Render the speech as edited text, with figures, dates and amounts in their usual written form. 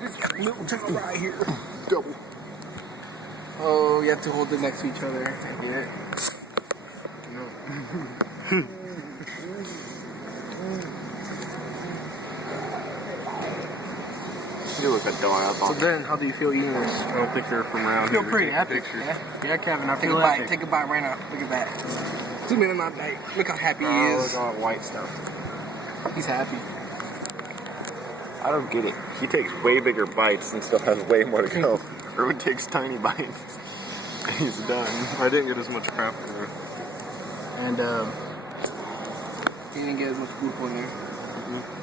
This little jiggle right here. Double. Oh, you have to hold it next to each other. I get it. No. You look a dog. So then, how do you feel eating this? I don't think you're from around I feel here. pretty Take epic. pictures. Yeah, Kevin, I Take feel a bite. epic. Take a bite right now. Look at that. Zoom in on my bite. Look how happy he Oh, is. look at all that white stuff. He's happy. I don't get it. He takes way bigger bites and still has way more to go. Erwin takes tiny bites. He's done. I didn't get as much crap in there. And, he didn't get as much food on there. Mm-hmm.